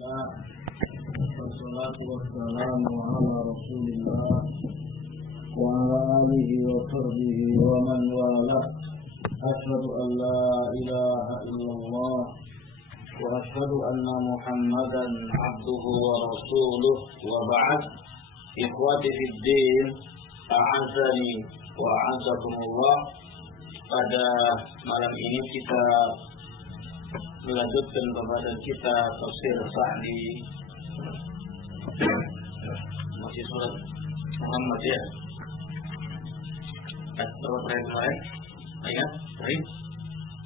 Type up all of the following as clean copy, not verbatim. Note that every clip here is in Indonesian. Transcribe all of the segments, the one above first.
Bismillah. Wassalatu wassalamu ala Rasulillah wa ala alihi wa sahbihi wa man wala. Asyhadu an la ilaha illallah wa asyhadu anna Muhammadan abduhu wa rasuluh wa ba'd. Ikhwati fid din, a'azzani wa a'azzakumullah. Pada malam ini kita melanjutkan kepada kita tafsir Sa'di, masih surat Muhammad ya. Berapa ayat kemarin? Ayat baik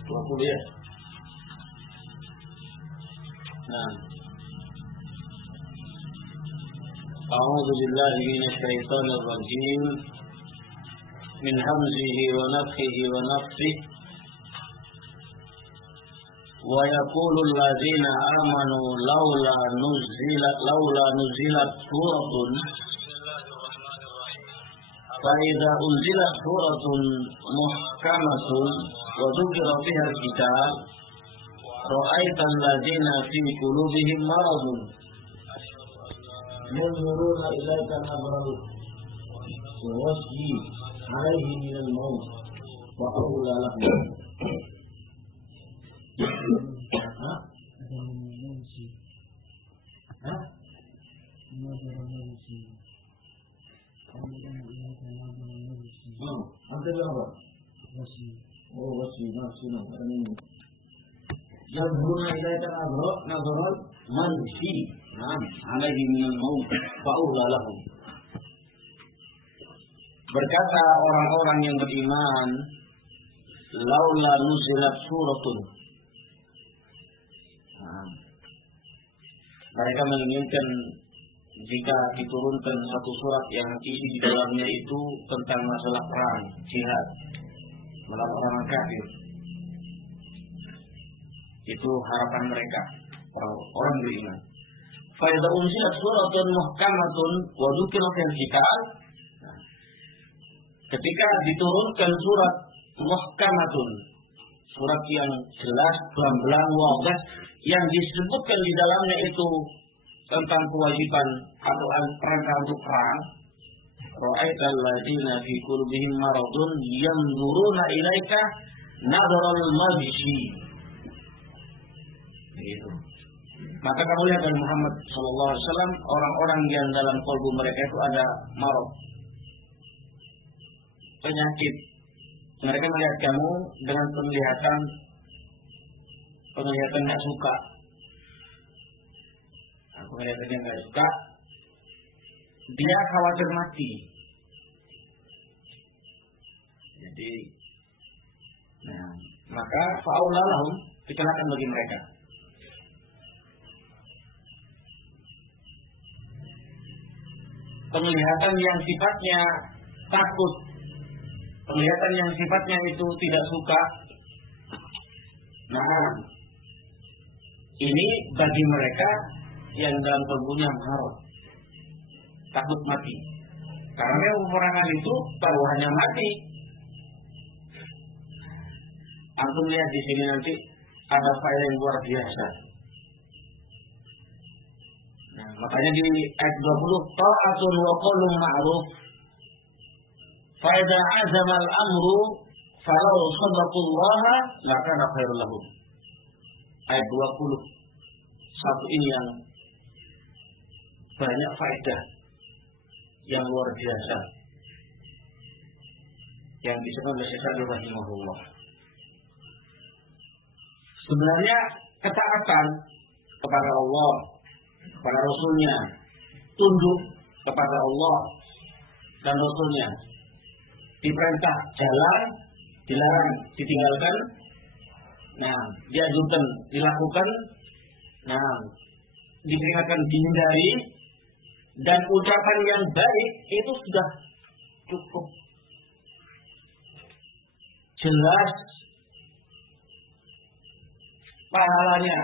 20 ya. Nah, A'udzu billahi minasy syaithanir rajim. Min hamzihi wa nafthihi wa nafthihi. Wa yaqulu alladzina amanu laula nuzilat suratun fa idza unzilat suratun muhkamatun wa dzukira fiha al-kitab ra'aita alladzina fi qulubihim maradun yanzuruna ilaika nadhara wa wasfi alaihi min al-maut wa aqula lahum Berkata orang-orang yang beriman, laula nuzilat suratun. Mereka menginginkan jika diturunkan satu surat yang isi di dalamnya itu tentang masalah perang, jihad melawan orang kafir. Itu harapan mereka, orang beriman. Fa idza unzilat suratun muhkamatun wa dzukira fil kitab. Ketika diturunkan surat muhkamatun, surat yang jelas, gamblang, wadah, yang disebutkan di dalamnya itu tentang kewajiban atau perintah untuk perang. Ra'aital ladzina fi qulubihim maradun yanzuruna ilaika nadharal majshi. Begitu. Maka kamu lihat dari Muhammad sallallahu alaihi wasallam, orang-orang yang dalam kalbu mereka itu ada marad, penyakit. Mereka melihat kamu dengan penglihatan nggak suka. Penglihatannya nggak suka. Dia khawatir mati. Jadi, maka fa'aulalahum, dikenakan bagi mereka. Penglihatan yang sifatnya takut, penglihatan yang sifatnya itu tidak suka. Ini bagi mereka yang dalam kalbunya marad, takut mati. Karena peperangan itu taruhannya mati. Antum lihat di sini nanti ada faedah yang luar biasa. Makanya di ayat 20, ta'atun wa qaulun ma'ruf. Fa idza azama al-amru falau sadaqallaha lakana khairul lahum. Ayat 20. Satu ini yang banyak faedah yang luar biasa yang disebut oleh Syekh rahimahullah. Sebenarnya ketaatan kepada Allah, kepada Rasulnya, tunduk kepada Allah dan Rasulnya, diperintah jalan, dilarang ditinggalkan, dianjurkan dilakukan, diperingatkan dihindari, dan ucapan yang baik itu sudah cukup jelas pahalanya,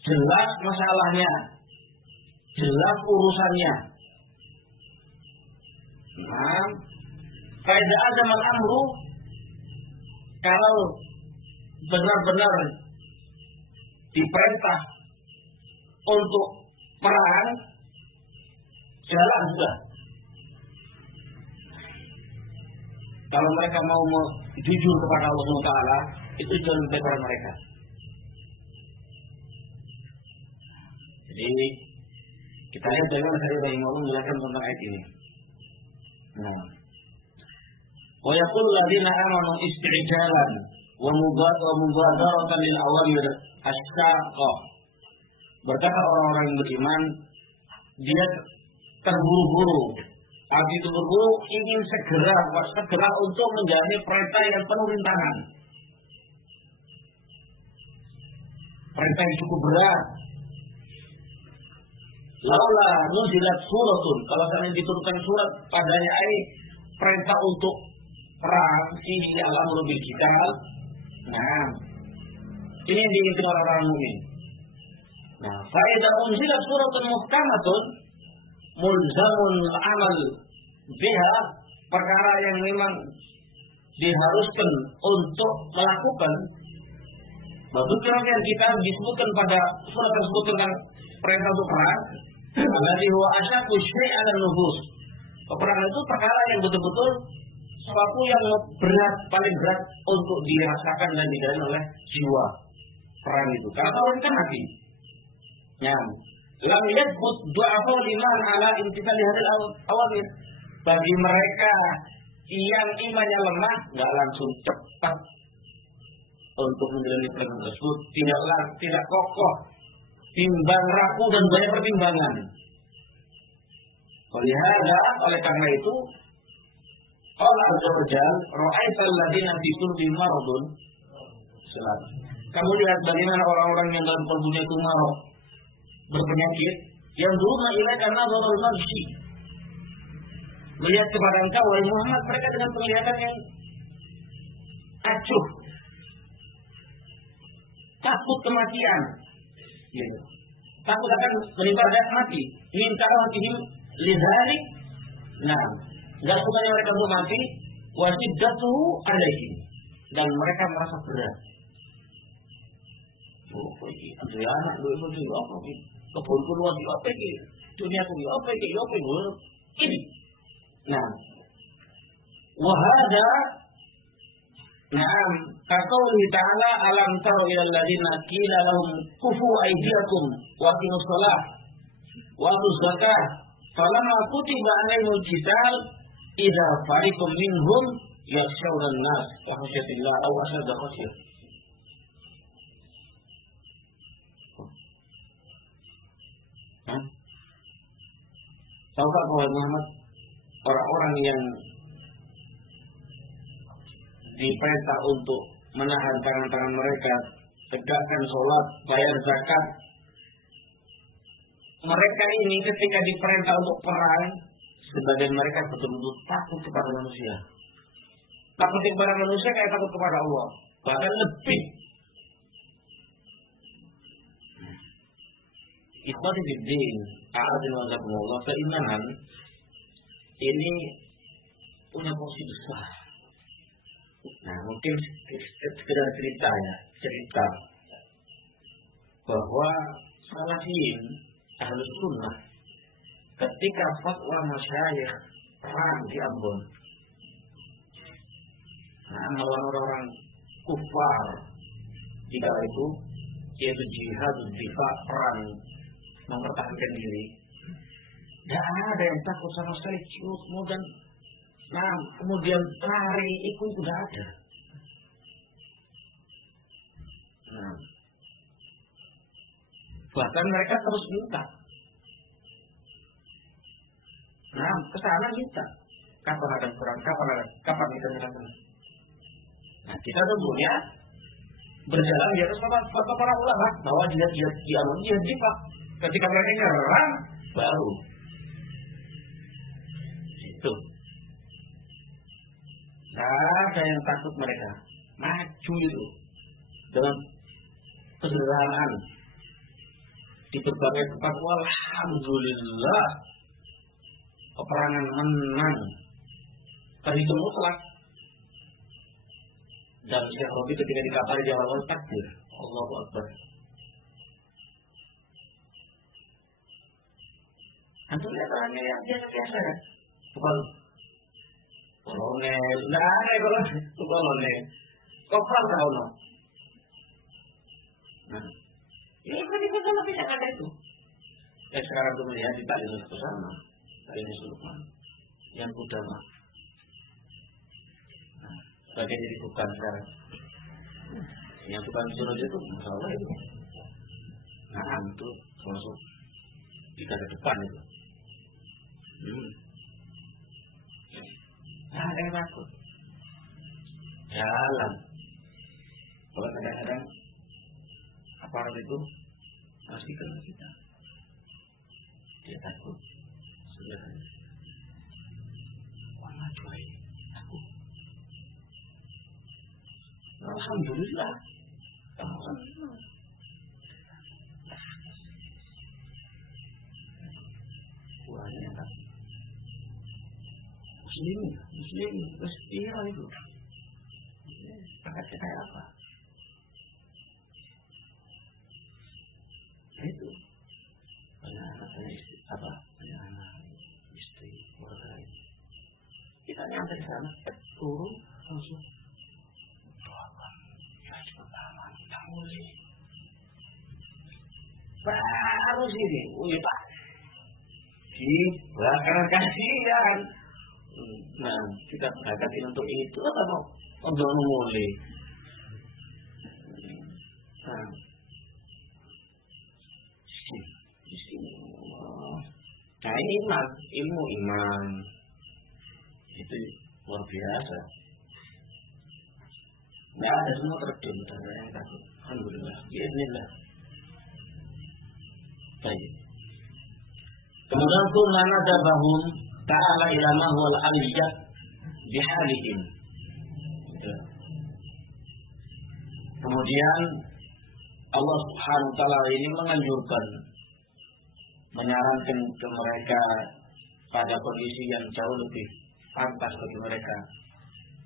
jelas masalahnya, jelas urusannya. Faedah azamal amru, kalau benar-benar diperintah untuk perang, jalan sudah. Kalau mereka mau jujur kepada Allah SWT, itu jalan kepada mereka. Jadi kita lihat dari mana saya mau menjelaskan tentang ayat ini. Nah, wa yaqulu alladziina aamanu isti'jalan wa mubadaratan lil awamir asy-syaqqah. Berkata orang-orang yang beriman, dia terburu-buru. Arti terburu ingin segera untuk menjalani perintah yang penuh rintangan. Perintah yang cukup berat. Laula nuzilat suratun, kalau kalian diturunkan surat padanya perintah untuk perang, ini al-amru bil qital. Nah, ini yang diinginkan orang-orang mukmin. Nah, fa idza unzilat suratun muhkamatun mulzamun amal biha, perkara yang memang diharuskan untuk melakukan. Bagus yang kita disebutkan pada surat tersebut tentang perintah untuk perang. Alladhi huwa asyaqu syai'an 'ala nufus. Peperangan itu perkara yang betul-betul sesuatu yang berat, paling berat untuk dirasakan dan dijalani oleh jiwa. Perang itu. Karena orang kan mati. Ya. Lam yadbut du'aful iman ala imtithali hadil awamir. Bagi mereka yang imannya lemah, enggak langsung cepat untuk menjalani perintah tersebut, tidak kokoh, timbang rapuh dan banyak pertimbangan. Oleh karena itu, Allah Azza wa Jalla, ra'aital ladzina fi qulubihim maradun. Kamu lihat bagaimana orang-orang yang dalam kalbunya itu marad, berpenyakit, yang dulu ilaika nazarul nafsi. Melihat kepada engkau wahai Muhammad, mereka dengan penglihatan yang acuh, takut kematian, gitu. Takut akan menimpa mati. Min karahatihim lidzalik. Nah, enggak sukanya mereka untuk mati, wasiddatuhu alaihim, dan mereka merasa berat. Oh, iki ada anak dulu itu apa iki? Kebun luas apa iki? Dunia ku apa iki? Ini. Nah, wahada, kaqouli ta'ala alam taro ilal ladzina qila lahum kufu aydiyakum wa aqimus shalah wa atuz zakah falamma kutiba alaihimul qital idza fariqum minhum yakhshawna an-nas wa khashyatillah aw ashadda khasyah. Tahukah bahwa Muhammad, orang-orang yang diperintah untuk menahan tangan-tangan mereka, tegakkan sholat, bayar zakat, mereka ini ketika diperintah untuk perang, sebagian mereka betul-betul takut kepada manusia. Takut kepada manusia kayak takut kepada Allah, bahkan lebih. Ikhwati fiddin, a'adzani wa jazakumullah, keimanan ini punya porsi besar. Nah, mungkin sekedar cerita bahwa salafiyin ahlus sunnah ketika fatwa masyayikh perang di Ambon, melawan orang kufar di kala itu, yaitu jihad difa, perang mempertahankan diri, tidak ada yang takut sama sekali, kemudian lari ikut sudah ada. Bahkan mereka terus minta. Kesana minta. Kapan akan perang? Kapan kita menyerahkan? Nah, kita tentunya berjalan di atas fatwa para ulama bahwa jihad jihad. Ketika mereka nyerang, baru itu. Ada yang takut mereka maju itu dengan kesederhanaan di berbagai tempat. Alhamdulillah peperangan menang, terhitung mutlak. Dan Syekh Robi ketika dikabari di awal takbir, Allahu Akbar. Antum lihat orangnya yang biasa-biasa kan? Bukan kolonel, nggak ada kolonel. Kopral tahu no. Nah, ini ikut sama bisa ada itu. Sekarang tuh melihat di Bali itu sama, Bali Sulaiman, yang kuda mah. Nah, sebagai jadi bukan sekarang. Yang bukan suruh itu masalah itu. Nah, antum masuk di kata depan itu. Nah, ada yang takut. Jalan. Kalau kadang-kadang aparat itu masih kena kita. Dia takut. Sudah. Wah, coy. Takut. Alhamdulillah. Alhamdulillah. Wahnya tak. Muslim, terus iya itu. Pakai kayak apa? Itu. Banyak istri, apa? Banyak anak, istri, keluarga lain. Kita nyampe di sana, turun langsung. Doakan, ya pertama kita mulai. Baru sini, Pak. Di belakang kasihan. Nah, kita berangkatin untuk itu atau untuk memulai. Nah, ini iman, ilmu iman itu luar biasa. Nggak ada semua terjun, ada yang takut. Alhamdulillah, biiznillah. Baik. Kemudian kullana nadabahum ta'ala ila ma huwa al-aliyyah bihalihim. Kemudian Allah Subhanahu wa taala ini menganjurkan, menyarankan ke mereka pada kondisi yang jauh lebih pantas bagi mereka.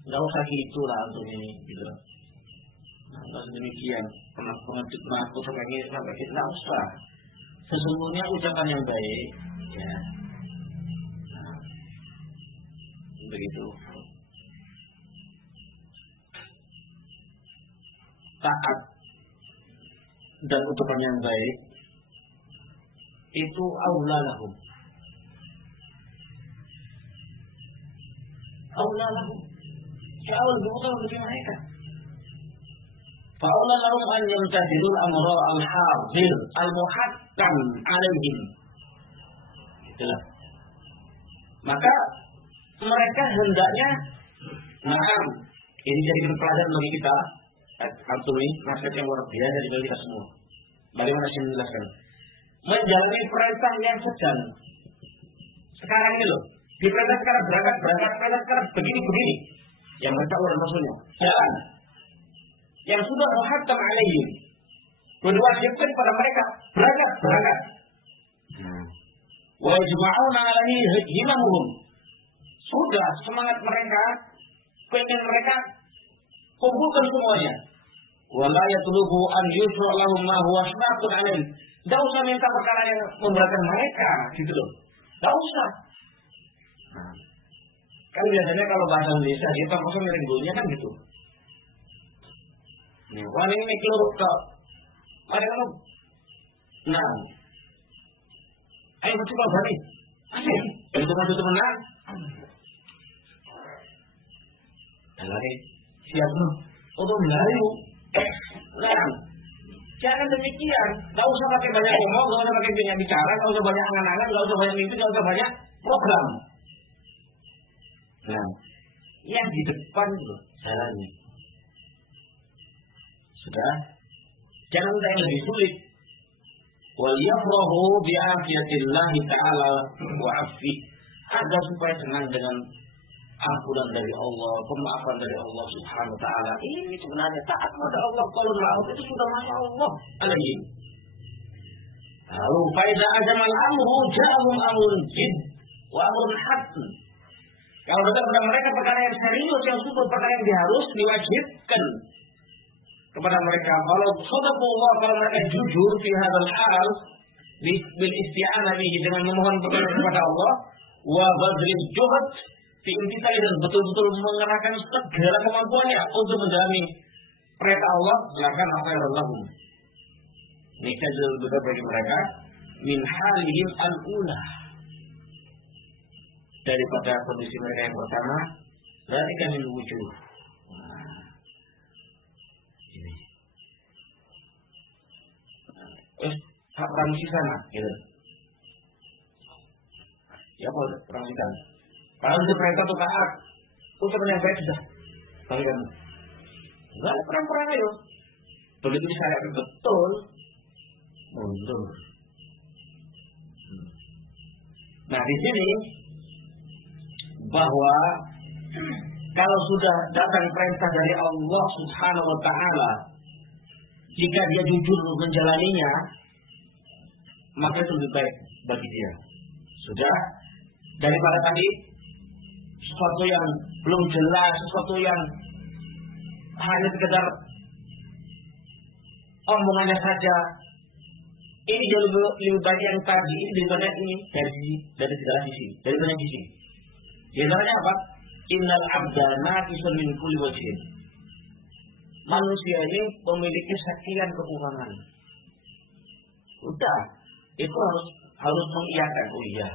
Enggak usah gitulah untuk ini gitu. Enggak demikian, pengecut makhluk sampai kita enggak usah. Sesungguhnya ucapan yang baik, ya, begitu. Taat dan ucapan yang baik itu aula lahum. Aula lahum. Jauh lebih utama bagi mereka. Fa'aula lahum an yamtadilul amra al-hadir al-muhakkam alaihim. Itulah. Maka mereka hendaknya, ini jadi pelajaran bagi kita. Antum ini nasihat yang luar biasa dari kita semua. Bagaimana saya menjelaskan? Menjalani perintah yang sedang. Sekarang ini loh, diperintah sekarang berangkat, perintah sekarang begini. Yang mereka udah maksudnya jalan. Yang sudah muhakkam alaihim, diwajibkan pada mereka berangkat. Wa yajma'una alaihi himamuhum. Sudah semangat mereka, pengen mereka kumpulkan semuanya. Wala yatlubu an yusra lahum ma huwa syaqun alaihim. Tidak usah minta perkara yang memberatkan mereka, gitu loh. Tidak usah. Kan biasanya kalau bahasa Indonesia kita maksud merenggulnya kan gitu. Nih, wah ini mikir kok. Ada kamu. Nah, ayo coba balik. Ayo, itu menang. Lari, siap loh. Untuk melayu. Nah, jangan demikian. Gak usah pakai banyak ngomong, gak usah pakai banyak bicara, gak usah banyak angan-angan, gak usah banyak mimpi, gak usah banyak program. Nah, yang di depan itu jalannya. Sudah, jangan minta yang lebih sulit. Wal yafrahu bi afiyatillah ta'ala wa afi. Agar supaya senang dengan ampunan dari Allah, pemaafan dari Allah Subhanahu wa taala. Ini sebenarnya taat kepada Allah kalau ma'ruf itu sudah masya Allah alaihi. Lalu faida ajamal amru ja'ahum amrun jid wa amrun hadd. Kalau datang kepada mereka perkara yang serius, yang sungguh, perkara yang harus diwajibkan kepada mereka. Kalau sadaqullah, kalau mereka jujur fi hadzal hal, bil isti'anah bihi, dengan memohon pertolongan kepada Allah, wa badril juhud fi imtithali, dan betul-betul mengerahkan segala kemampuannya untuk menjalani perintah Allah, silakan khairullahum. Nikah lebih baik bagi mereka min halihim al-ula, daripada kondisi mereka yang pertama, dari min wujuh. Ini. Perang di sana, gitu. Ya apa perang di sana? Kalau itu mereka tuh taat, ucapan yang baik sudah. Kalian enggak ada perang-perang itu. Begitu disyariat betul, mundur. Nah di sini bahwa kalau sudah datang perintah dari Allah Subhanahu wa Ta'ala, jika dia jujur menjalaninya, maka itu lebih baik bagi dia. Sudah, daripada tadi sesuatu yang belum jelas, sesuatu yang hanya sekedar omongannya saja. Ini jauh lebih baik yang tadi ini daripada ini, dari segala sisi, dari banyak sisi. Di antaranya apa? Innal abda naqisun min kulli wajhin. Manusia ini memiliki sekian kekurangan. Udah, itu harus mengiyakan. Oh iya.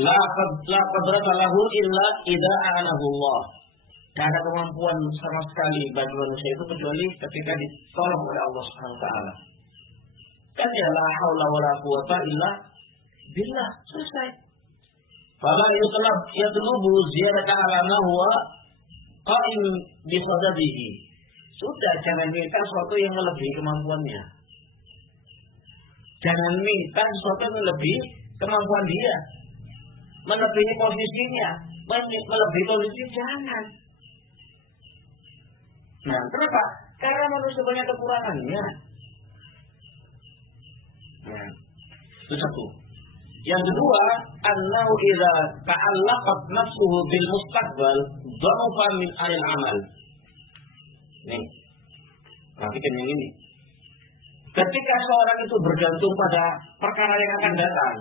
La qadrata lahu illa idza a'anahu Allah. Tidak ada kemampuan sama sekali bagi manusia itu kecuali ketika ditolong oleh Allah Subhanahu wa Ta'ala. Kan ya la haula wala quwata illa billah, selesai. Fala yatlubu ziyadata ala ma huwa qa'im bi sadadihi. Sudah, jangan minta sesuatu yang melebihi kemampuannya. Jangan minta sesuatu yang melebihi kemampuan dia. Melebihi posisinya, melebihi kondisi, jangan. Nah, kenapa? Karena manusia banyak kekurangannya. Nah, itu satu. Yang kedua, annahu idza ta'allaqat nafsuhu bil mustaqbal dhafa min anil amal. Nih, perhatikan yang ini. Ketika seorang itu bergantung pada perkara yang akan datang,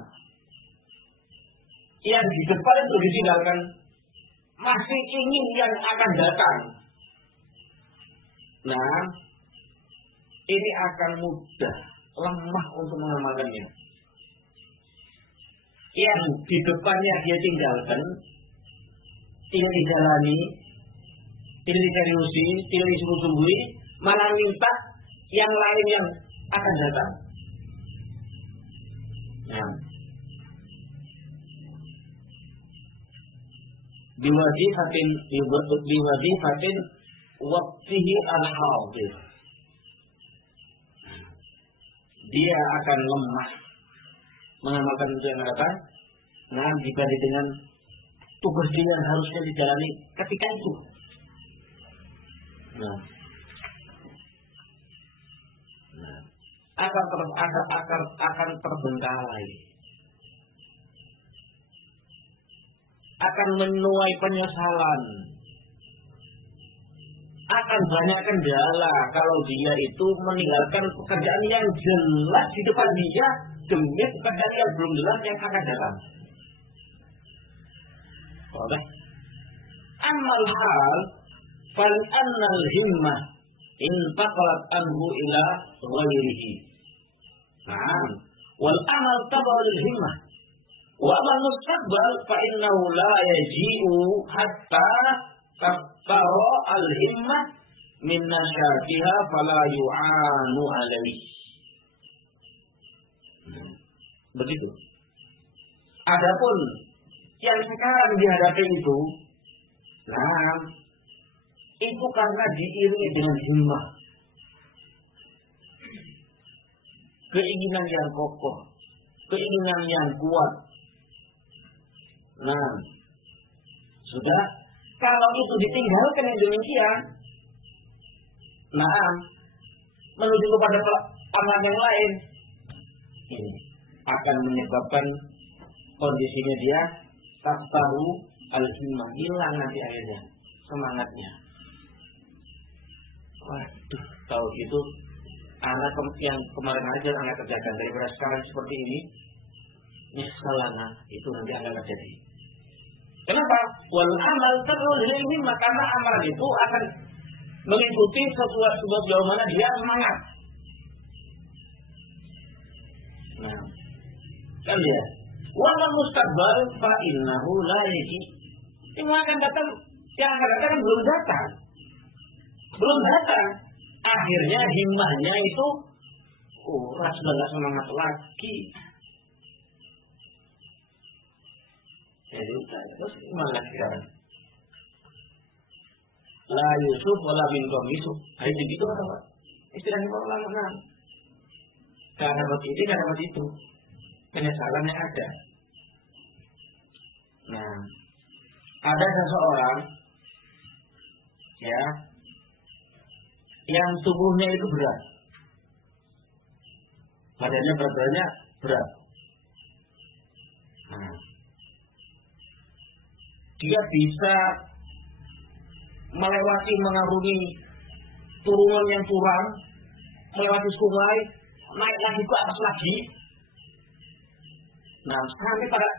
yang di depan itu ditinggalkan, masih ingin yang akan datang. Nah, ini akan mudah, lemah untuk mengamalkannya. Yang di depannya dia tinggalkan, tidak dijalani, tidak diseriusi, tidak disungguh-sungguhi, malah minta yang lain yang akan datang. Nah, biwadifatin waqtihi al-hadir. Dia akan lemah mengamalkan itu yang datang. Nah, dibanding dengan tugas dia yang harusnya dijalani ketika itu. Nah, akan terbengkalai, akan menuai penyesalan, akan banyak kendala kalau dia itu meninggalkan pekerjaan yang jelas di depan dia demi pekerjaan yang belum jelas yang akan datang. Oke. Amal hal fal annal himmah intaqalat anhu ila ghairihi. Nah, wal amal tabaul himmah. Wa amal mustaqbal fa innahu la yaji'u hatta taqtara al himmah min nasyatiha fala yu'anu alaihi. Begitu. Adapun yang sekarang dihadapi itu, nah, itu karena diiringi dengan himmah, keinginan yang kokoh, keinginan yang kuat. Nah, sudah, kalau itu ditinggalkan yang demikian, nah, menuju kepada amalan yang lain, ini akan menyebabkan kondisinya dia tak tahu al-himmah, hilang nanti akhirnya semangatnya. Waduh, tahu itu anak yang kemarin aja anak kerjakan daripada sekarang seperti ini, nyesalana itu nanti akan terjadi. Kenapa? Wal amal terus ini karena amalan itu akan mengikuti sebuah jauh mana dia semangat. Nah, kan dia. Wal mustaqbal fa innahu la yaji. Yang akan datang, yang akan datang kan belum datang. Belum datang. Akhirnya himmahnya itu sudah nggak semangat lagi. Jadi terus gimana sekarang? La Yusuf wala bin Yusuf. Kayak begitu apa? Istilahnya orang lain. Karena begitu, karena begitu. Penyesalannya ada. Nah, ada seseorang ya yang tubuhnya itu berat, badannya berat. Nah, dia bisa melewati mengarungi turunan yang curam, melewati sungai, naik lagi ke atas lagi. Nah, sampai pada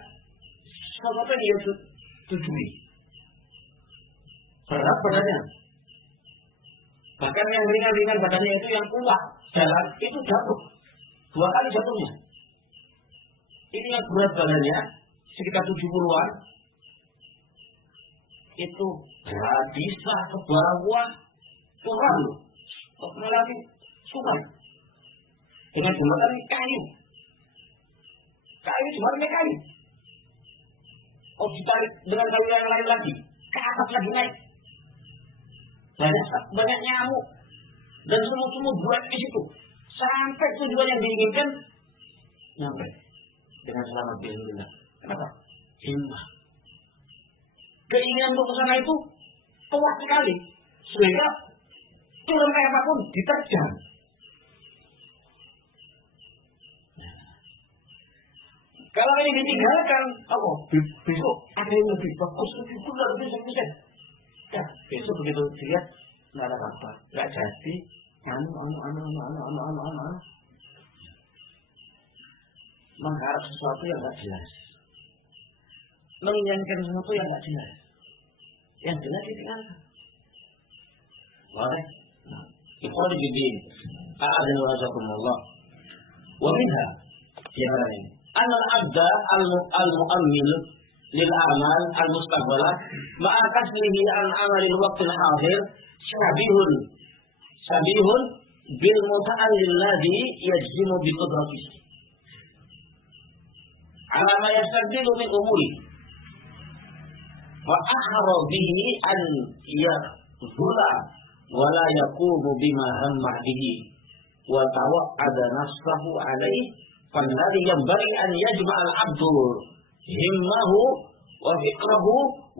sesuatu yang dia tujui. Berat badannya. Bahkan yang ringan-ringan badannya itu yang kuat jalan itu jatuh 2 kali jatuhnya. Ini yang berat badannya sekitar 70-an itu bisa ke bawah curam melewati sungai dengan jembatan kayu jembatannya kayu. Ditarik dengan kayu yang lain lagi ke atas lagi naik. Banyak nyamuk dan semut-semut buat di situ sampai tujuan yang diinginkan nyampe dengan selamat bilang. Kenapa? Himmah. Keinginan untuk kesana itu kuat sekali sehingga turun kayak apapun diterjang. Kalau ini ditinggalkan, besok ada yang lebih bagus, lebih benar, lebih bisa. Ya, besok begitu dilihat nggak ada apa, nggak jadi. Mengharap sesuatu yang nggak jelas, menginginkan sesuatu yang nggak jelas, yang jelas ditinggalkan. Boleh? Itu jadi a'adzana wa jazakumullah. Wa minha yang lain. Al-abda al-mu'ammil lil-amal al-mustaqbalah ma'a kaslihi an-amalil waqtil hadir syabihun bil muta'allil ladhi yajzimu bi qudratihi ala ma yastaqbilu min umuri wa ahra bihi an yakzula wa la yaqumu bima hamma bihi wa tawa'ada nafsahu alaihi فالذي ينبغي أن يجمع العبد همه وفكره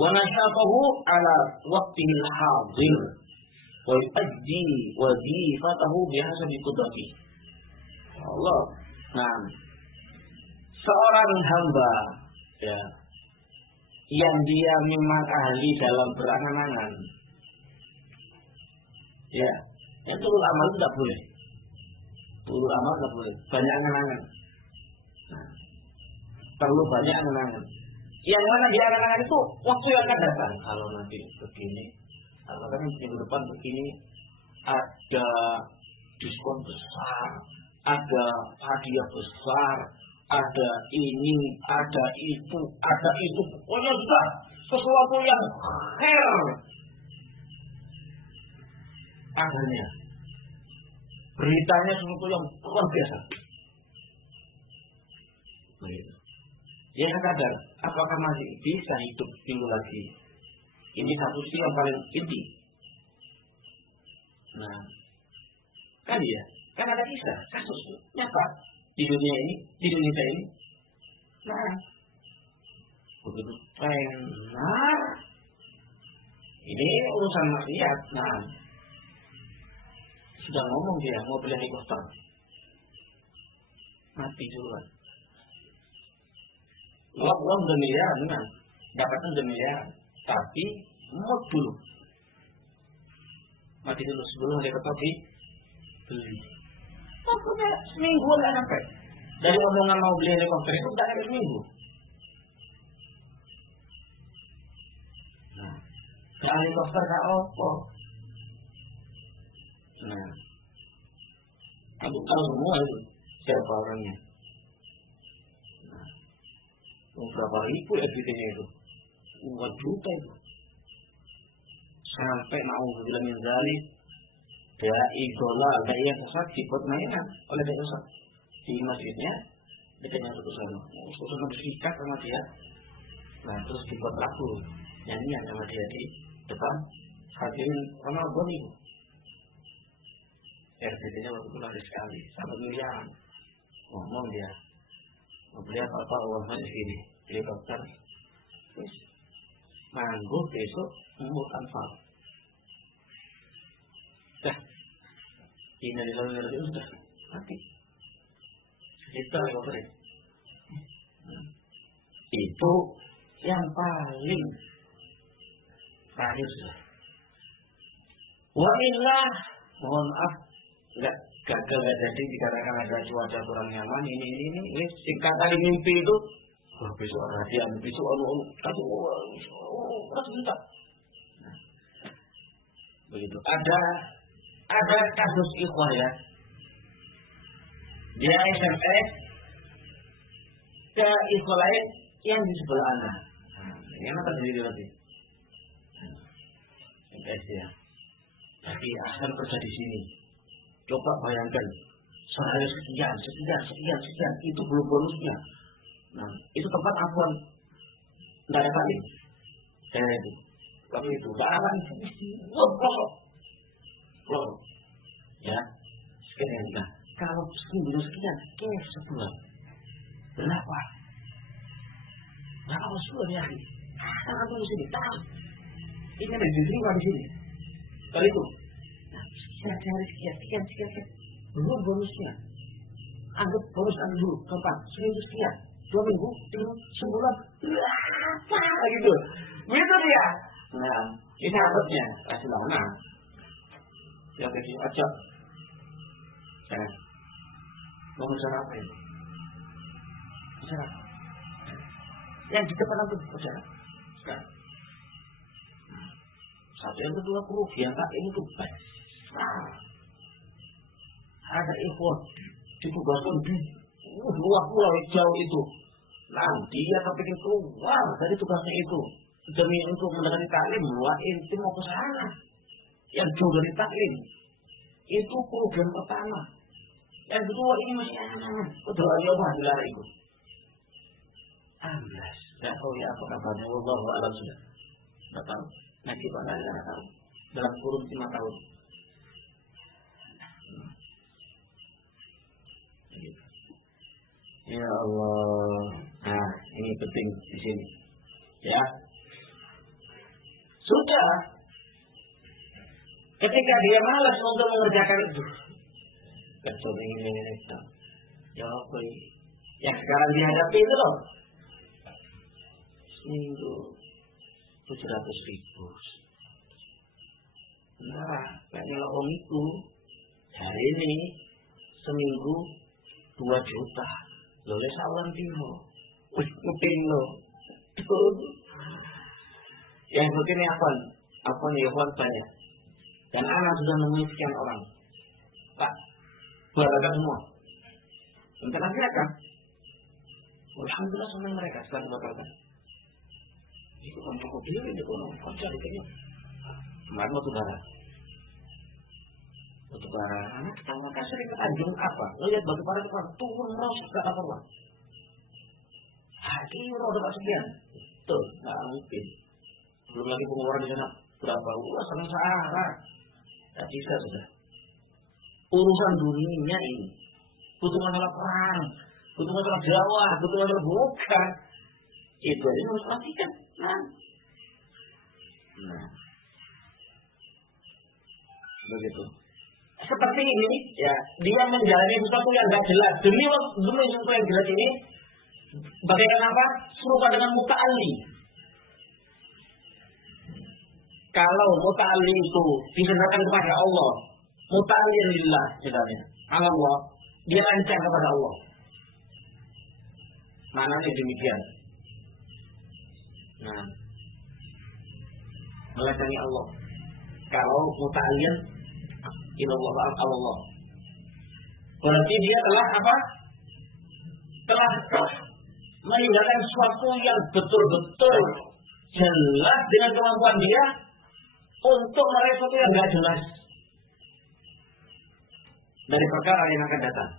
ونشاطه على وقته الحاضر ويؤدي وظيفته بحسب قدرته. Allah. Nah, seorang hamba ya yang dia memang ahli dalam berangan-angan ya, yang turun amal tidak boleh. Turun amal tidak boleh. Banyak angan-angan. Perlu banyak angan-angan. Yang mana di angan-angan itu waktu yang akan datang. Kalau nanti begini, kalau nanti minggu depan begini, ada diskon besar, ada hadiah besar, ada ini, ada itu. Pokoknya sudah sesuatu yang khair adanya. Beritanya sesuatu yang luar biasa. Dia sadar apakah masih bisa hidup minggu lagi. Ini satu sisi yang paling inti. Nah, kan ya, kan ada kisah, kasus nyata di dunia ini, di Indonesia ini. Nah, begitu tenar. Ini urusan maksiat. Nah, sudah ngomong dia mau beli helikopter, mati duluan. Uang miliar, dengan dapatkan miliar, tapi mau dulu, mati dulu sebelum helikopter dibeli. Waktunya seminggu nggak sampai. Dari omongan mau beli helikopter itu nggak sampai seminggu. Nah, helikopter nggak opo. Nah, aku tahu semua itu siapa orangnya. Nah, berapa ribu editnya itu? Bukan juta itu. Sampai mau bilang Zali, dia idola, dia Ustaz dibuat mainan oleh dia Ustaz di masjidnya, dekatnya satu sana. Ustaz bersikat sama dia, nah terus dibuat lagu nyanyian sama dia di depan hadirin Ramadan itu. RTT-nya waktu itu lari sekali, sampai miliaran. Ngomong dia, mau beli apa uangnya segini, helikopter. Terus manggung besok mau tanpa. Dah, ini di dalam itu sudah mati. Kita helikopter itu yang paling terakhir sudah. Wa'illah, mohon maaf, nggak gagal nggak jadi dikarenakan ada cuaca kurang nyaman ini singkat kali mimpi itu besok radian besok cinta. Begitu ada kasus ikhwah ya, dia SMS ke ikhwah lain yang di sebelah anak. Ini anak sendiri lagi SMS ya, tapi akan kerja di sini. Coba bayangkan, sehari sekian, itu belum bonusnya. Nah, itu tempat apuan, nggak ada kali. Itu, tapi itu barang, ya, sekian. Nah, kalau seminggu sekian, sebulan, berapa? Berapa sebulan ya? Tangan dulu sini, tangan. Ini ada di sini, di sini. Kali itu. Sekian. Belum bonusnya. Anggap bonus dulu, keempat, seminggu sekian, 2 minggu, 3 sebulan, apa gitu. Begitu dia. Nah, ini sahabatnya, kasih lama. Yang kecil aja. Mau bicara apa ini? Bicara. Yang di depan aku bicara. Sekarang. Satu yang kedua kerugian tak ini tuh ada ikhwan ditugaskan di luar pulau jauh itu. Nanti dia kepingin keluar dari tugasnya itu demi untuk mendekati taklim, inti mau ke sana. Yang jauh dari taklim itu kerugian pertama. Yang kedua ini masih anak. Kedua Allah dilarang itu. Amblas. Tidak tahu ya apa kabarnya. Wallahu a'lam sudah. Tidak tahu. Nanti pada tidak tahu. Dalam kurun 5 tahun. Ya Allah. Nah, ini penting di sini. Ya. Sudah. Ketika dia malas untuk mengerjakan itu, kecuali ini. Ya apa ini? Yang sekarang dihadapi itu loh. Seminggu 700.000. Nah, kayaknya om itu hari ini seminggu 2 juta. Boleh sawan dino. Ngeping lo. Yang begini apa nih Ikhwan banyak. Dan anak sudah menemui sekian orang. Pak, berada semua. Dan kenapa mereka? Alhamdulillah senang mereka setelah dibatalkan. Itu kan cukup diri itu kan cari kayaknya. Kemarin waktu barat. Waktu barat, anak pertama kan sering ke Tanjung apa? Lihat batu bara itu kan turun terus ke apa ruang. Ini udah sekian. Tuh, nggak mungkin. Belum lagi pengeluaran di sana berapa? Sama Sahara. Tak bisa sudah. Urusan dunia ini butuh masalah perang, butuh masalah Jawa, butuh masalah bukan. Itu aja harus perhatikan. Nah, begitu. Seperti ini, ya, dia menjalani sesuatu yang tidak jelas. Demi sesuatu yang jelas ini, bagaimana apa? Serupa dengan muta'alli. Kalau muta'alli itu diserahkan kepada Allah, muta'alli lillah, misalnya, Allah, dia lancang kepada Allah. Maknanya demikian. Nah, melancangi Allah. Kalau muta'alliyan ilallah Allah. Berarti dia telah apa? Telah meninggalkan sesuatu yang betul-betul jelas dengan kemampuan dia untuk meraih sesuatu yang tidak jelas dari perkara yang akan datang.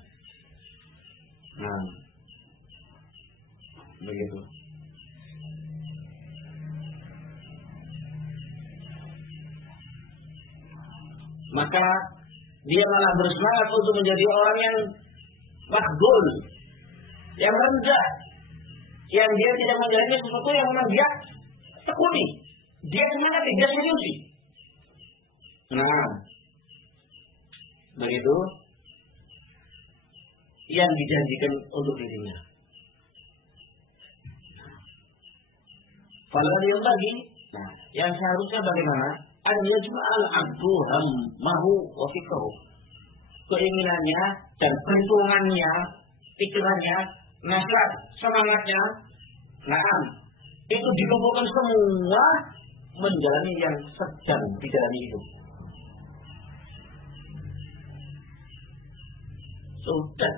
Nah, begitu. Maka dia malah bersemangat untuk menjadi orang yang makhdul, yang rendah, yang dia tidak menjalani sesuatu yang memang dia tekuni, dia semangati, dia seriusi. Nah, begitu yang dijanjikan untuk dirinya. Falah yang bagi, nah, yang seharusnya bagaimana? Ada cuma al-abdu hammahu wa fikrahu. Keinginannya dan perhitungannya, pikirannya, nasrat, semangatnya, nah, itu dikumpulkan semua menjalani yang sedang dijalani itu. Sudah.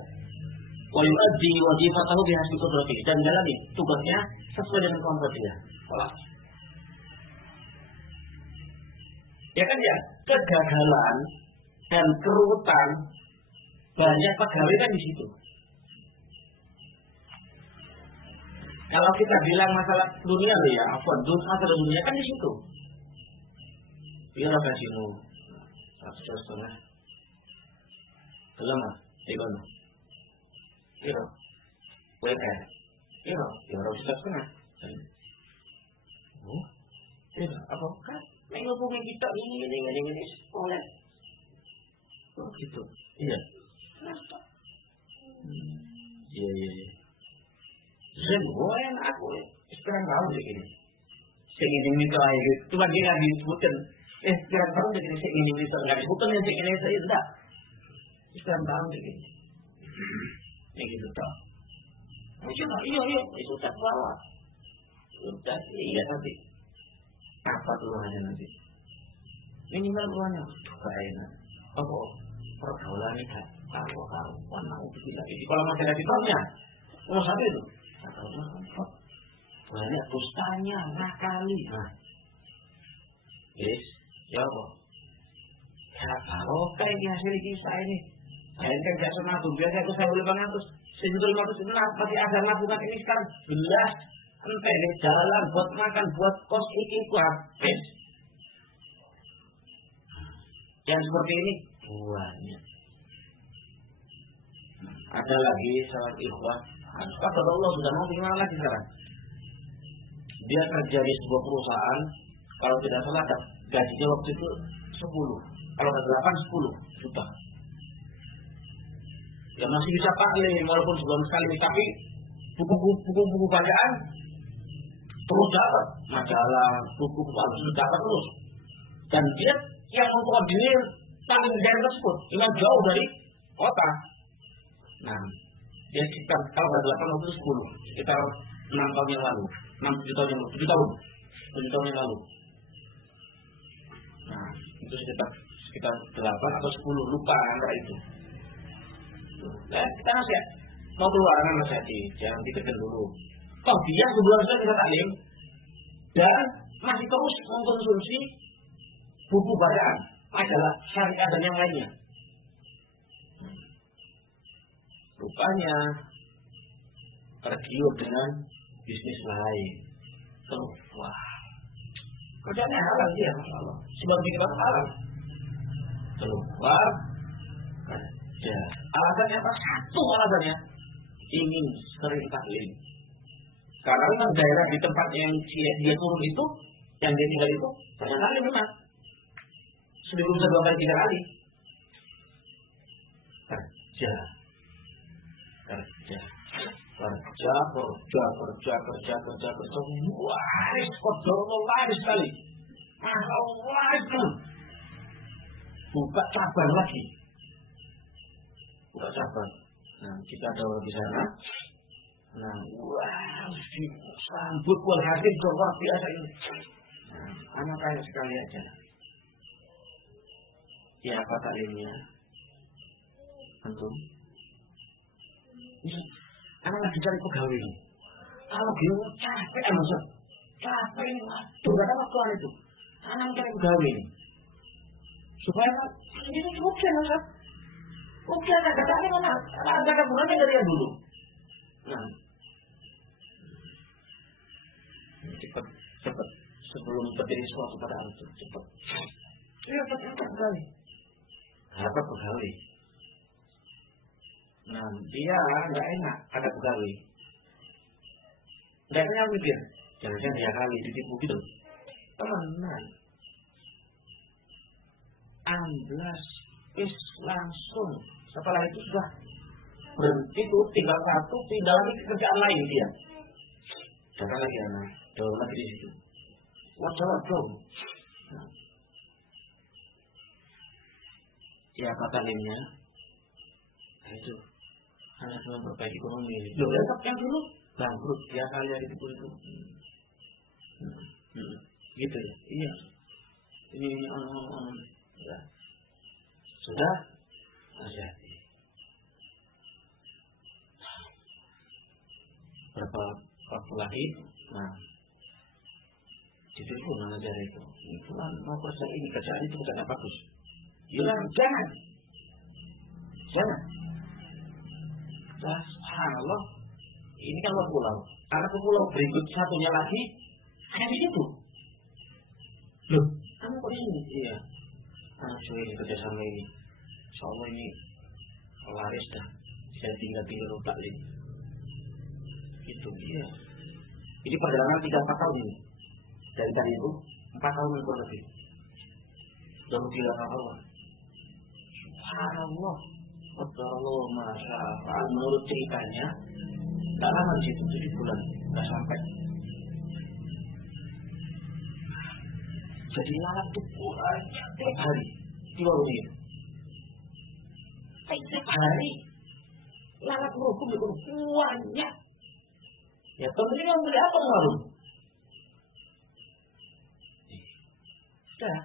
Wa yu'addi wajibatahu bihasbi qudratihi, dan jalani tugasnya sesuai dengan kemampuan dia. Salah. Ya kan ya, kegagalan dan keruwetan banyak pegawai kan di situ. Kalau kita bilang masalah dunia ya, masalah dunia kan di situ. Biar kasihmu 100 belum lah, ikon. Kira, WR, kira, ya harus 100. Oh, kira apa kan? Menghubungi kita ini oleh. Oh gitu. Iya. Iya. Semua yang aku sekarang tahu begini. Saya ingin nikah itu. Cuma dia nggak disebutkan. Sekarang tahu begini. Saya ingin nikah nggak disebutkan yang saya ingin saya tidak. Sekarang tahu begini. Ini gitu tahu. Iya. Itu tak bawa. Sudah iya nanti. Apa tujuannya nanti? Minimal tujuannya kayaknya. Apa? Pergaulan ini kawan mau tidak ini. Kalau masih ada ditanya, satu itu. Banyak dustanya, nakali. Nah, yes, ya apa? Ya kalau kayak hasil kisah ini, saya kan biasa nabung, biasa aku saya boleh bangatus. Sejujurnya maksud itu masih ada nabungan ini sekarang jelas. Entah di jalan buat makan, buat kos itu habis. Yang seperti ini banyak. Ada lagi sahabat ikhwah, kata Allah sudah mau gimana lagi sekarang? Dia kerja di sebuah perusahaan, kalau tidak salah gajinya waktu itu 10, kalau tidak 8 10 juta. Ya masih bisa pakai walaupun sebulan sekali, tapi buku bacaan terus dapat majalah, buku harus dapat terus. Dan dia yang mengkoordinir paling daerah tersebut, memang jauh dari kota. Nah, dia sekitar kalau nggak 8 waktu 10, sekitar 6 tahun yang lalu, 7 tahun yang lalu. Nah, itu sekitar 8 atau 10, lupa antara itu. Nah, kita masih mau keluar kan Mas Hadi, jangan ditekan dulu. Toh dia sebelum kita taklim dan masih terus mengkonsumsi buku bacaan, majalah syariah dan yang lainnya. Rupanya tergiur dengan bisnis lain. Wah, kerjanya halal dia, Masya Allah. Sebab bikin halal. Keluar kerja. Alasannya apa? Satu alasannya, ingin sering taklim. Karena memang daerah di tempat yang dia turun itu, yang dia tinggal itu, banyak kali memang. Seminggu bisa 2 kali 3 kali. Kerja. Waris, kodorong laris sekali. Masya Allah, itu. Buka cabang lagi. Buka cabang. Nah, kita daur di sana. Nah, wah, sambut walhasil luar biasa ini. Nah, anak kaya sekali aja. Ya, apa taklimnya? Antum? Ini, anak lagi cari pegawai ini. Kalau dia capek, maksud capek ini, waduh, gak ada waktuan itu. Anak cari pegawai ini. Supaya ini cukup ya, maksud. Oke, kata-katanya mana? Ada hubungannya dari yang dulu. Nah, cepat sebelum terjadi sesuatu pada antum, cepat. Iya, cepat sekali. Apa pegawai? Nah, dia nggak enak ada pegawai. Nggak enak mikir, jangan-jangan dia kali ditipu gitu. Teman, amblas, langsung. Setelah itu sudah berhenti tuh, tinggal satu, tinggal lagi kerjaan lain dia. Datang lagi anak, jauh lagi di situ. Waduh. Nah. Ya apa talimnya? Nah, itu anak memperbaiki ekonomi. Loh, yang dulu bangkrut, dia kali itu. Gitu ya. Iya. Ini ya. Sudah hati-hati. Berapa waktu lagi? Nah, ditelepon manajer itu. Pulang mau kerja ini, kerjaan itu kerjaan bagus. Bilang jangan. Nah, subhanallah. Ini kan pulau. Karena ke pulau berikut satunya lagi ada di situ. Loh, kamu kok di sini? Iya. Ini kerjasama ini, insyaallah ini laris dah. Saya tinggal taklim. Itu dia. Ini perjalanan 3-4 tahun ini. Dari tadi itu 4 tahun lebih. Sudah tidak apa-apa. Subhanallah. Qadarullah masyaallah. Menurut ceritanya, tak lama di situ 7 bulan, nggak sampai. Jadi lalat itu banyak tiap hari di warung itu. Tiap hari lalat merhukum di warung banyak. Ya temen-temen yang beli apa warung? Sudah.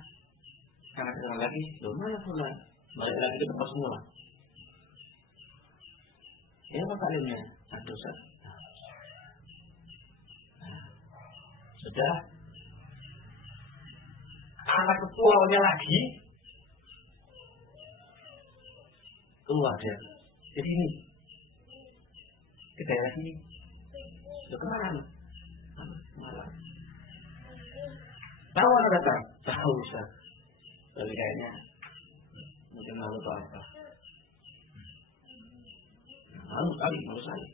Karena kesana lagi, loh mana pula? Balik lagi ke tempat semula. Ya apa kalinya? Dosa. Sudah. Anak ketuanya lagi keluar dia. Jadi ini ke daerah sini. Sudah kemana? Malam. Tahu anak datang? Tahu Ustaz. Tapi kayaknya mungkin malu atau apa. Malu sekali.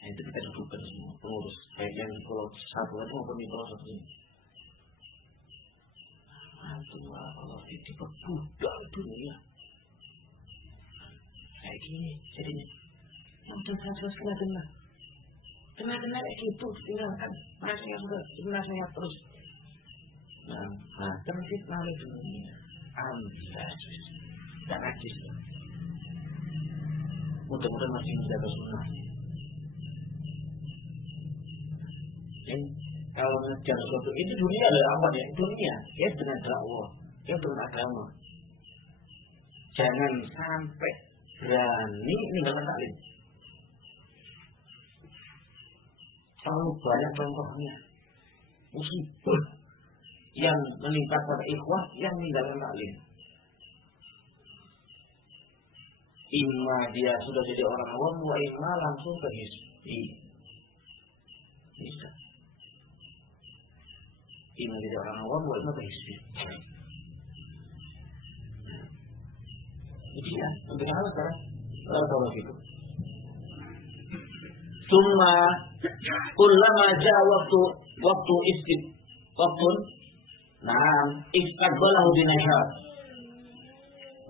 Nah, itu kita dudukkan semua pengurus. Baik yang di pulau satu itu maupun di pulau satu ini. Alhamdulillah Allah diperbudak dunia. Kayak gini jadinya. Yang jelas kena kayak gitu tinggalkan. Masanya sudah sebenarnya terus. Nah, terus malu dunia. Alhamdulillah. Tak najis. Mudah-mudahan masih menjaga sunnah. Kalau mengejar sesuatu itu dunia adalah apa ya? Dunia, ya dengan dakwah, ya dengan agama. Jangan sampai berani meninggalkan taklim. Terlalu banyak contohnya musibah yang menimpa pada ikhwah yang meninggalkan taklim. Imma dia sudah jadi orang awam, wa imma langsung ke hizbi. Bisa. Imma jadi orang awam, wa imma ke hizbi. Jadi ya, untuk apa sekarang? Kalau gitu. Summa kullama jaa waktu istib Naam, istaqbalahu binashab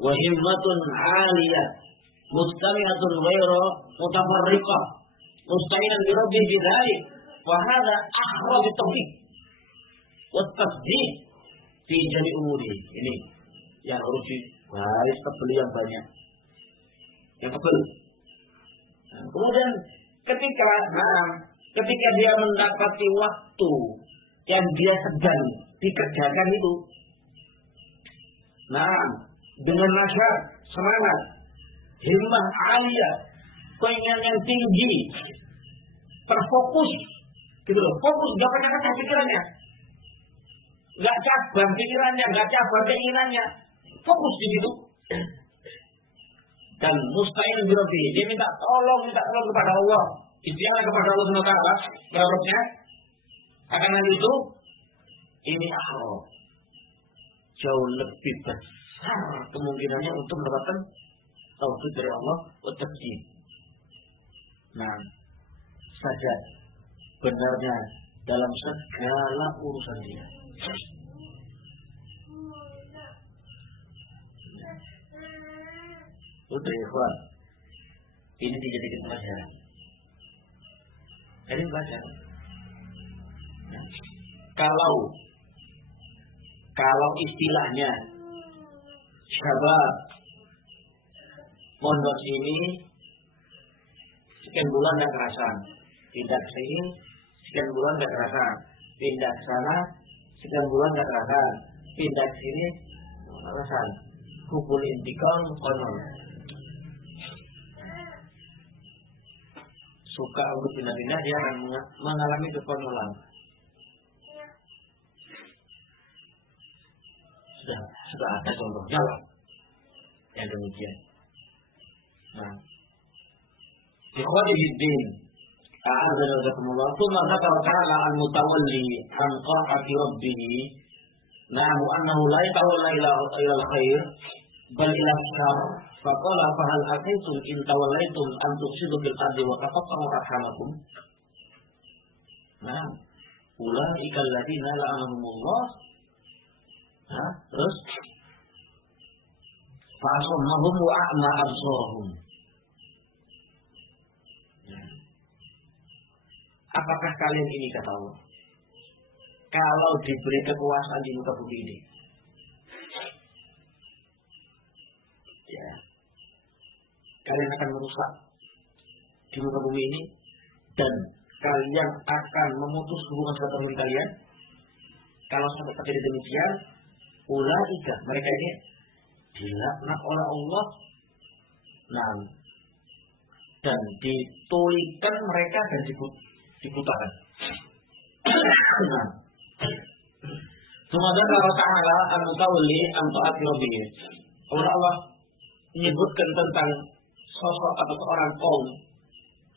wa himmatun 'aliyah mustami'atun ghairu mutafarriqah musta'inan bi rabbih bidzalik wa hadha akhraj at-tauhid wa at-tasdid fi jami' umuri. Ini yang harus dibaris tebel yang banyak. yang betul. Nah, kemudian ketika dia mendapati waktu yang dia sedang dikerjakan itu, dengan nasihat, semangat, himmah aliyah, keinginan yang tinggi, terfokus, gitu loh, fokus, gak pecah-pecah pikirannya, gak cabang pikirannya, gak cabang keinginannya, fokus di situ. Dan musta'in birabbi, dia minta tolong kepada Allah, istilah kepada Allah SWT, berikutnya akan hal itu, ini jauh lebih besar kemungkinannya untuk mendapatkan taufik dari Allah untuk saja benarnya dalam segala urusan dia. Udah ikhwan, ini dijadikan pelajaran. Ini pelajaran. Kalau istilahnya sahabat pondok ini sekian bulan gak kerasan, pindah ke sini sekian bulan gak kerasan, pindah ke sana sekian bulan gak kerasan, pindah ke sini kerasan, hubul intikal konon. Suka untuk pindah-pindah, dia akan mengalami kekonolan. Sudah ada contohnya yang demikian. Ikhwanifiddin, a'adzanakumullah, tsumma dzakara ta'ala al-mutawalli an ta'ati rabbih, annahu la yatawalla ila al-khair bal ila syarr. Faqala fahal aqintum in tawallaitum an tufsidu fil ardi wa taqatta'u arhamakum. Ulaika alladziina la'anahumullah. Terus fa'asammahum wa a'ma absarahum. Apakah kalian ini, kata Allah, kalau diberi kekuasaan di muka bumi ini, kalian akan merusak di muka bumi ini dan kalian akan memutus hubungan silaturahmi kalian? Kalau sampai terjadi demikian, ulaika, mereka ini dilaknat oleh Allah, dan ditulikan mereka dan dibutakan. Semoga Allah Ta'ala al-mutawalli an ta'ati rabbih. Allah menyebutkan tentang sosok atau seorang kaum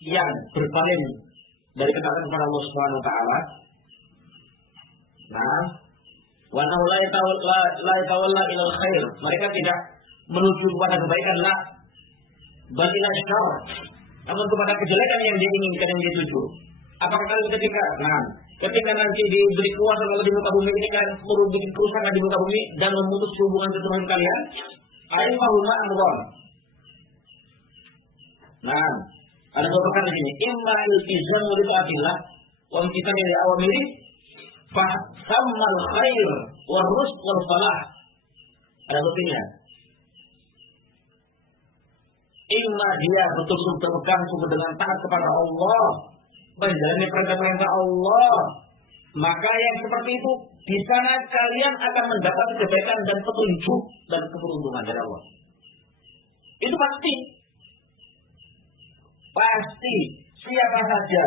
yang berpaling dari ketaatan kepada Allah Subhanahu wa taala. Wa nahu la yatawalla ila al-khair. Mereka tidak menuju kepada kebaikan, bal ila syarr. Namun kepada kejelekan yang diinginkan, yang dituju. Apakah kalian ketika nanti diberi kuasa kalau di muka bumi ini kan merugikan kerusakan di muka bumi dan memutus hubungan silaturahmi kalian? Alimahuma amron. Ada dua perkara di sini. Imma iltizamu li ta'atillah wa imtithali li awamiri fa sammal khair wa rusq wal falah. Ada dua pilihan. Imma dia betul-betul berpegang teguh dengan taat kepada Allah, menjalani perintah-perintah Allah, maka yang seperti itu di sana kalian akan mendapat kebaikan dan petunjuk dan keberuntungan dari Allah. Itu pasti. Pasti siapa saja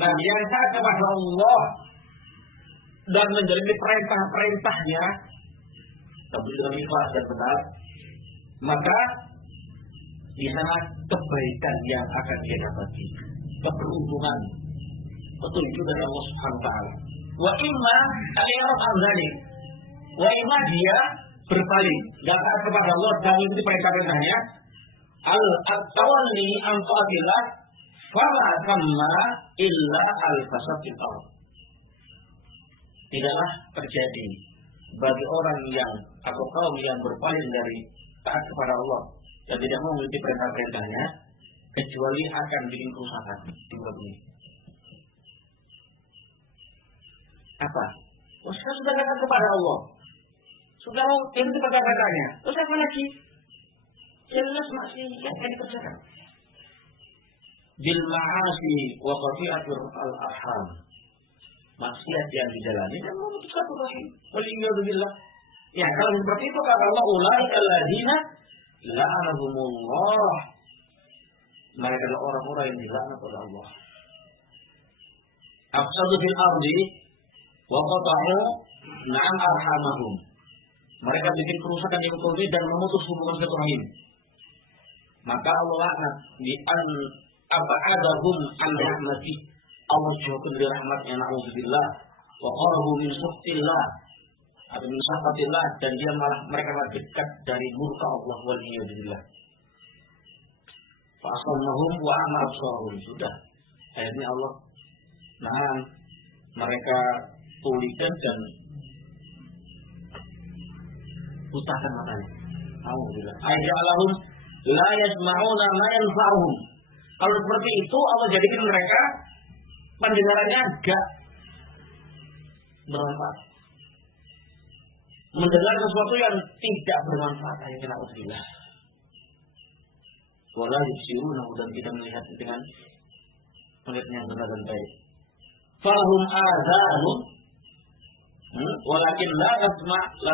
yang taat kepada Allah dan menjalani perintah-perintahnya dengan ikhlas dan benar, maka di sana kebaikan yang akan dia dapati, keberuntungan, petunjuk dari Allah Subhanahu wa taala. Wa imma al-i'rad an dzalik. Wa imma dia berpaling, enggak taat kepada Allah dan mengikuti perintah-perintahnya. Al-tawalli an ta'atillah fala kamma illa al-fasad fil ardh. Tidaklah terjadi bagi orang yang atau kaum yang berpaling dari taat kepada Allah dan tidak mau mengikuti perintah-perintahnya, kecuali akan bikin kerusakan di muka bumi. Apa? Saya sudah katakan kepada Allah, sudah mau ikuti perintah-perintahnya, terus apa lagi? jelas maksiat yang dikerjakan. Bil ma'asi wa qati'atir al-arham. Maksiat yang dijalani dan memutus silaturahim. Waliyadzubillah. Ya, kalau seperti itu kata Allah, ulaika alladziina la'anahumullah. Mereka adalah orang-orang yang dilaknat oleh Allah. Afsadu fil ardi wa qata'u na'am arhamahum. Mereka bikin kerusakan di bumi dan memutus hubungan silaturahim. Maka Allah laknat di an ab'adahum an rahmati. Allah jauhkan dari rahmatnya, na'udzubillah. Wa qarabu min sukhtillah atau min syafatillah, dan dia mereka dekat dari murka Allah, waliyadzubillah. Fa asallahum wa amara absarahum. Sudah. Akhirnya Allah mereka tulikan dan butakan matanya. Alhamdulillah. Ayyalahum la yasma'una ma yanfa'uhum. Kalau seperti itu Allah jadikan mereka pendengarannya agak bermanfaat. Mendengar sesuatu yang tidak bermanfaat, ayyalahum alhamdulillah. Wala yusiruna, dan kita melihat dengan melihatnya benar dan baik. Fahum azanun walakin la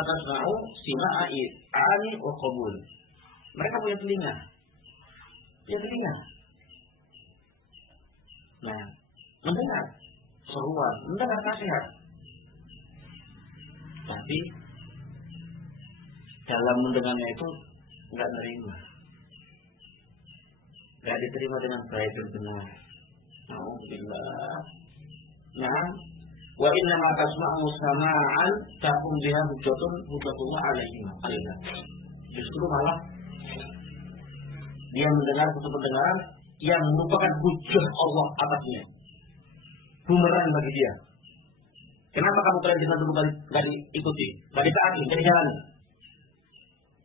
tasma'u sima'i ani wa qabul. Mereka punya telinga. Nah, mendengar seruan, mendengar nasihat. Tapi dalam mendengarnya itu enggak nerima. Enggak diterima dengan baik dan benar. Alhamdulillah. Nah, wa inna ma tasma'u sama'an taqum biha hujjatullah alaihim. Justru malah dia mendengar satu pendengaran yang merupakan hujjah Allah atasnya. Bumerang bagi dia. Kenapa kamu kalian dengar dulu gak diikuti, gak ditaati, gak dijalani?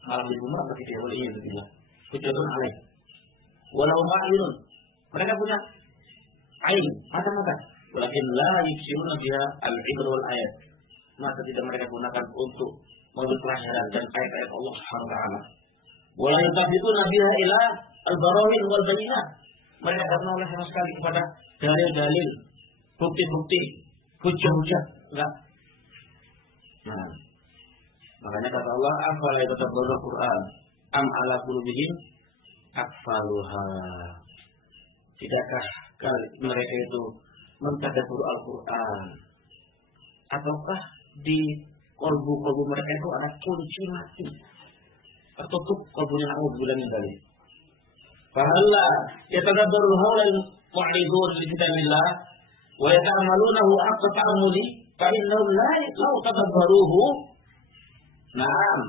Malah jadi bumerang bagi dia. Waliyadzubillah. Hujjatun alaih. Walau ma'inun. Mereka punya ain, mata-mata. Walakin la yusiruna biha al-ibr wal ayat. Maka tidak mereka gunakan untuk mengambil pelajaran dan ayat-ayat Allah Subhanahu wa taala. Wala yutafiduna biha ila al-barahin wal bayyinat. Mereka tidak menoleh sama sekali kepada dalil-dalil, bukti-bukti, hujah-hujah. Enggak. Nah, makanya kata Allah, afala yatadabbaruna Qur'an am ala qulubihim aqfaluha. Tidakkah mereka itu mentadabbur Al-Quran, ataukah di kolbu-kolbu mereka itu ada kunci mati, tertutup kolbunya, na'udzubillah min dzalik. Fahalla yatadabbaru haulal mu'ridun li kitabillah wa yata'amalunahu haqqa ta'ammuli fa innahum la tadabbaruhu na'am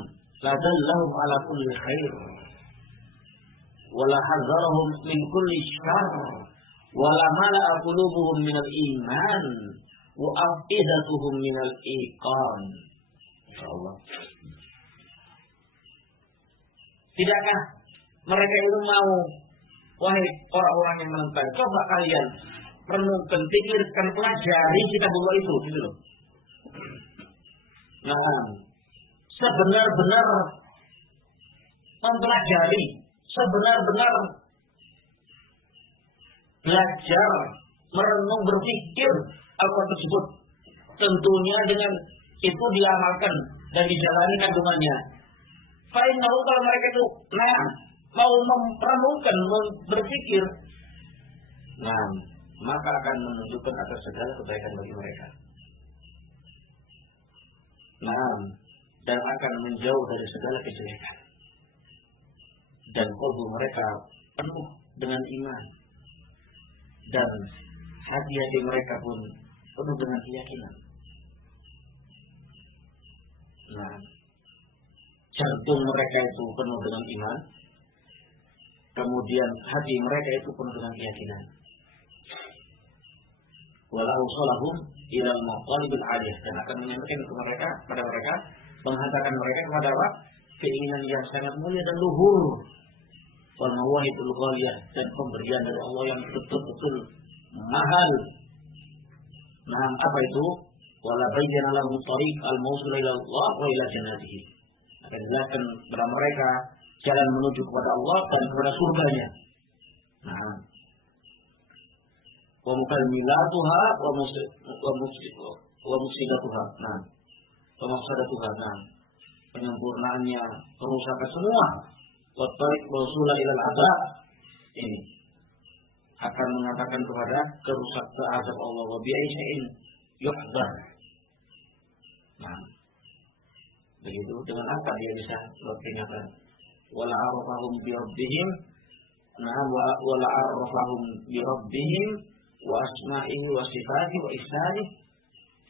ladallahum ala kulli khair wa la hadzarahum min kulli syarr wala mala'a qulubuhum minal iman wa afidatuhum minal iqan. Insyaallah. Tidakkah mereka itu mau, wahai orang-orang yang menentang, coba kalian renungkan, pikirkan, pelajari kitabullah itu, gitu loh. Nah, sebenar-benar mempelajari, sebenar-benar belajar, merenung, berpikir Al-Quran tersebut. Tentunya dengan itu diamalkan dan dijalani kandungannya. Fa'innahu, kalau mereka itu mau merenungkan, mau berpikir, maka akan menunjukkan atas segala kebaikan bagi mereka. Dan akan menjauh dari segala kejelekan. Dan kalbu mereka penuh dengan iman. Dan hati-hati mereka pun penuh dengan keyakinan. Jantung mereka itu penuh dengan iman, kemudian hati mereka itu penuh dengan keyakinan. Walau salahum ilal maqalibil aliyah, dan akan menyampaikan kepada mereka, menghantarkan mereka kepada apa? Keinginan yang sangat mulia dan luhur. Wal mawahidul ghaliyah, dan pemberian dari Allah yang betul-betul mahal. Apa itu? Wala bayyana lahum tariq al-mawsul ila Allah wa ila jannatihi. Akan dijelaskan kepada mereka jalan menuju kepada Allah dan kepada surganya. Nah, wa mukammilatuha wa mufsidatuha. Nah, pemafsadatuha. Nah, penyempurnaannya, kerusakan semua. Wa tariq wasulan ilal azab. Ini akan mengatakan kepada kerusakan azab Allah. Wa bi'aisya'in yuhdar. Nah, begitu dengan apa dia bisa berperingatkan? Wala arafahum bi rabbihim. Nah, wala arafahum bi rabbihim wa asma'ihi wa sifatihi wa ihsanihi.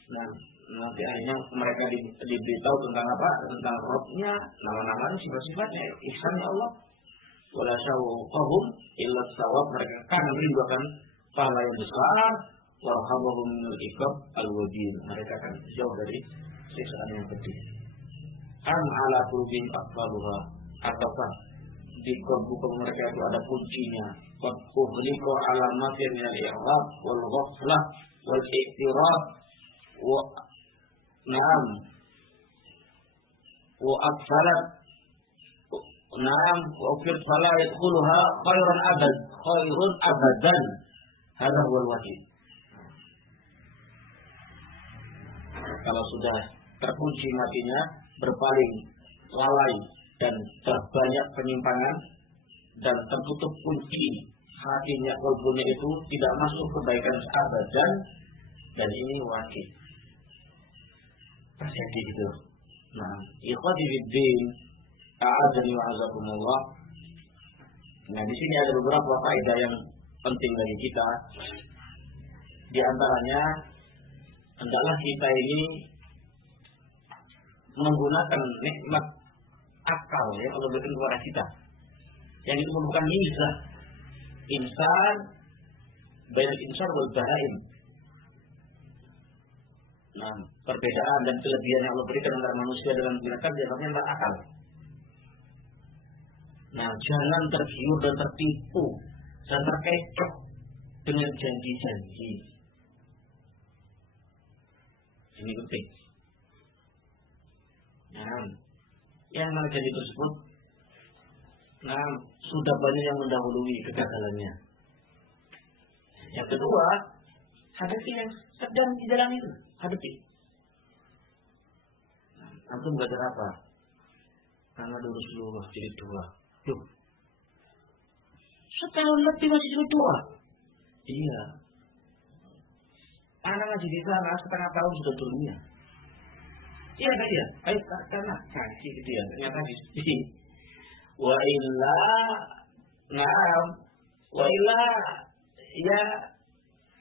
Nah, nanti akhirnya mereka diberitahu tentang apa? Tentang Rabb-nya, nama-namanya, sifat-sifatnya, ihsannya Allah. Wala syawqahum illa tsawab. Mereka akan merindukan pahala yang besar. Warhamahum minal iqab al-wajib. Mereka akan jauh dari siksaan yang pedih. Am ala qulubihim aqfaluha. Ataukah di kalbu mereka itu ada kuncinya. Qad ughliqa alamatin min al-i'rab wal ghaflah wal i'tirab wa na'am wa aksalat na'am wa ukir fala yadkhuluha khairun abadan. Hadha huwal wajib. Kalau sudah terkunci hatinya, berpaling, lalai, dan terbanyak penyimpangan, dan tertutup kunci hatinya, kalbunya itu tidak masuk kebaikan abadan, dan ini wajib terjadi gitu. Nah, ikhwati fiddin, a'adzani wa azakumullah. Nah, di sini ada beberapa faedah yang penting bagi kita. Di antaranya, hendaklah kita ini menggunakan nikmat akal ya Allah berikan kepada kita. Yang itu bukan insan bainal insan wal bahaim. Nah, perbedaan dan kelebihan yang Allah berikan antara manusia dengan binatang diantaranya adalah akal. Nah, jangan tergiur dan tertipu dan terkecoh dengan janji-janji. Ini penting. Nah, yang mana janji tersebut, nah, sudah banyak yang mendahului kegagalannya. Yang kedua, hadapi yang sedang di dalam itu, hadapi. Nah, antum belajar apa? Karena lulus jadi dua. Loh, setahun lebih masih jadi dua. Iya. Anak ngaji di sana setengah tahun sudah dunia. Iya kan ya? Ayo karena ngaji gitu ya. Ternyata di wa illa na'am wa illa ya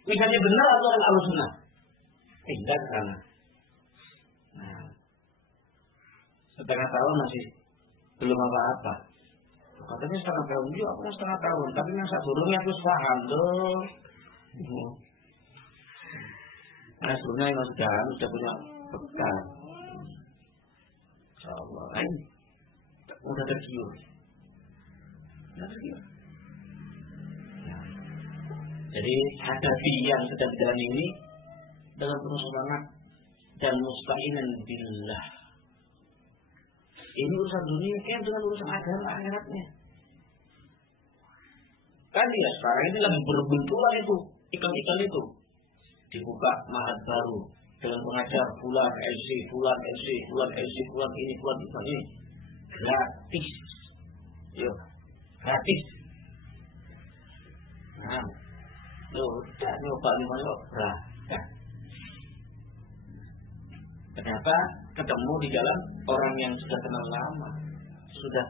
misalnya benar atau al-sunnah. Enggak karena. Nah, setengah tahun masih belum apa-apa. Katanya setengah tahun juga, aku setengah tahun. Tapi yang saya burungnya aku paham tuh. Nah, sebenarnya yang sudah punya bekal. Insyaallah, udah tergiur. Nah, jadi hadapi yang sedang berjalan ini dengan penuh semangat dan mustaqinan billah. Ini urusan dunia kan dengan urusan agama akhiratnya. Kan ya sekarang ini lagi berbenturan itu ikan-ikan itu. Dibuka mahat baru dengan pengajar fulan LC ini gratis. Yuk, gratis. Nah, udah nyoba berapa? Ternyata ketemu di jalan orang yang sudah kenal lama, sudah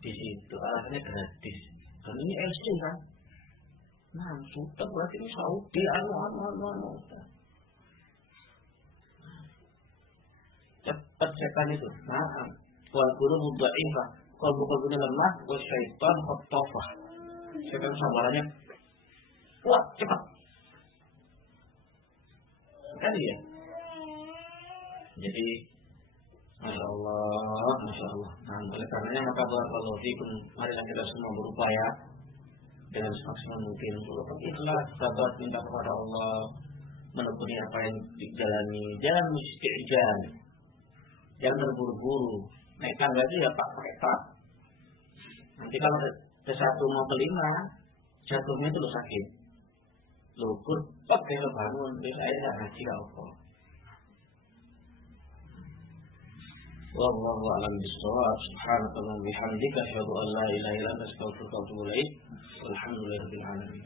di situ alasannya gratis. Dan ini LC kan? Nah, sudah berarti ini Saudi anu. Cepat setan itu. Nah, wal qulubu dha'ifah, qalbu-qalbunya lemah, wa syaitan khattafah. Setan sabarannya kuat, cepat. Kan ya? Jadi Masya Allah. Nah, oleh karenanya maka barakallahu fikum, marilah kita semua berupaya dengan semaksimal mungkin untuk ikhlas, sabar, minta kepada Allah, menekuni apa yang dijalani. Jangan musti'jal, jangan terburu-buru. Naik tangga itu ya pakai tak. Nanti kalau ada satu mau kelima, jatuhnya itu lo sakit. Lo kurpek ya lo bangun, terus saya tidak ngaji apa. Wallahu a'lam bishawab. Subhanakallahumma wa bihamdika asyhadu an la ilaha illa anta astaghfiruka wa atubu ilaik. Walhamdulillahirabbil alamin.